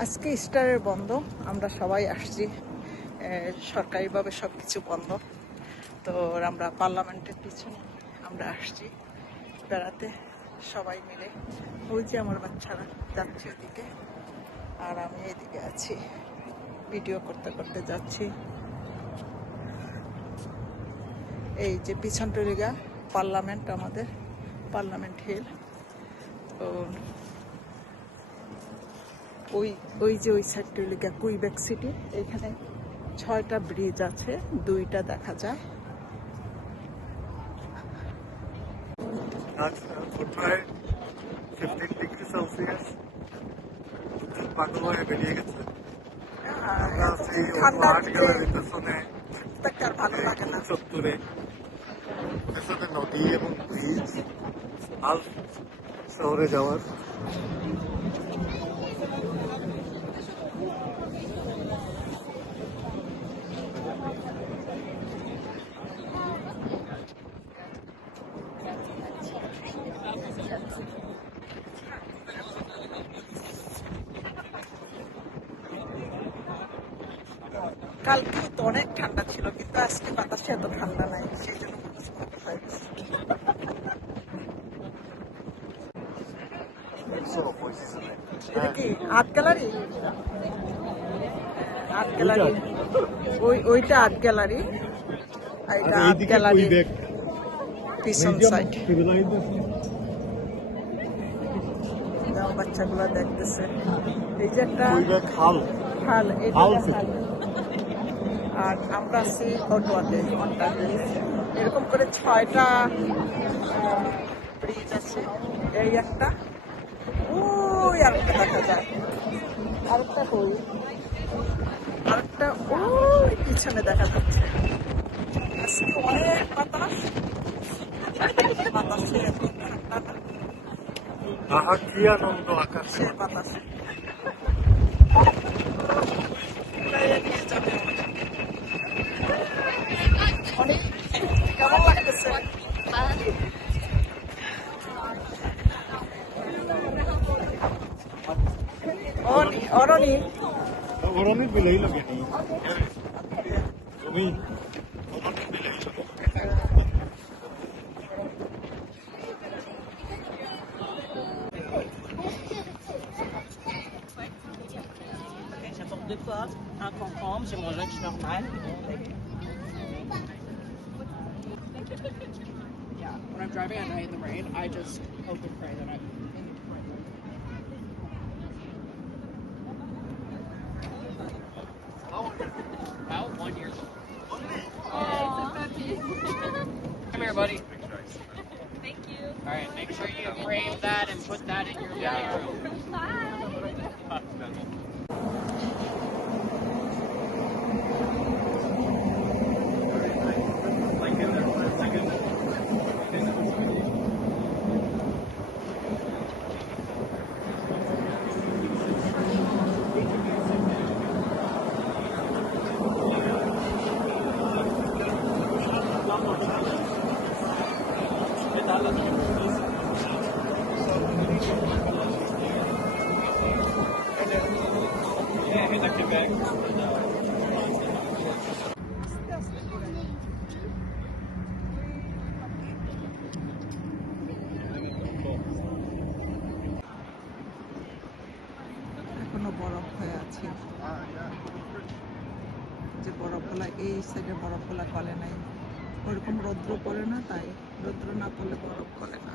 আজকে ইস্টারের বন্ধ, আমরা সবাই আসছি, সরকারিভাবে সব কিছু বন্ধ। তো আমরা পার্লামেন্টের পিছনে আমরা আসছি বেড়াতে সবাই মিলে। ওই যে আমার বাচ্চারা যাচ্ছে ওদিকে, আর আমি এদিকে আছি, ভিডিও করতে করতে যাচ্ছি। এই যে পিছনটুরিগা পার্লামেন্ট, আমাদের পার্লামেন্ট হিল। তো ওই যে ওই সাইডটুরিগা কুইবেক সিটি। এখানে 6টা ব্রিজ আছে, 2টা দেখা যায়। আজ প্রায় 15 ডিগ্রি সেলসিয়াস, পাগল হয়ে বেরিয়ে গেছে। আমরা আছি আর্ট গ্যালারির পেছনে, ভালো লাগে না। চত্বরে পেছনে নদী এবং ব্রিজ, আল শহরে যাওয়ার। কালকে তো অনেক ঠান্ডা ছিল, কিন্তু আজকে বাতাসে এত ঠান্ডা নাই, সেই জন্য এটা কি আর্ট গ্যালারি? আর্ট গ্যালারি, ওইটা আর্ট গ্যালারি, এটা আর্ট গ্যালারি পিছন সাইড। বাচ্চাগুলো দেখতেছে, এই যে একটা খাল, আর আমরা আছি অটোয়াতে। এরকম করে 6টা ব্রিজ আছে। এই একটা, ওই আরেকটা দেখা যায়, আরেকটা কই, আরেকটা ওই পিছনে দেখা যাচ্ছে। আজকে অনেক বাতাস, বাতাসে ঠান্ডা না, কি আনন্দ আকাশে বাতাসে অনেক। কেমন লাগতেছে? অরণি ওরমই বিলাই লাগে তুমি Ça porte deux portes, un concombre, j'ai mon lunch normal. Yeah, when I'm driving at night in the rain, I just hope and pray that I'm in the right lane. About 1 year old. Come here, buddy. Thank you. All right, make sure you frame that and put that in your living room. এখনো বরফ হয়ে আছে, যে বরফগুলা এই সাইডে বরফগুলা গলে নাই। ওরকম রৌদ্র পড়ে না, তাই রৌদ্র না পড়লে বরফ গলে না।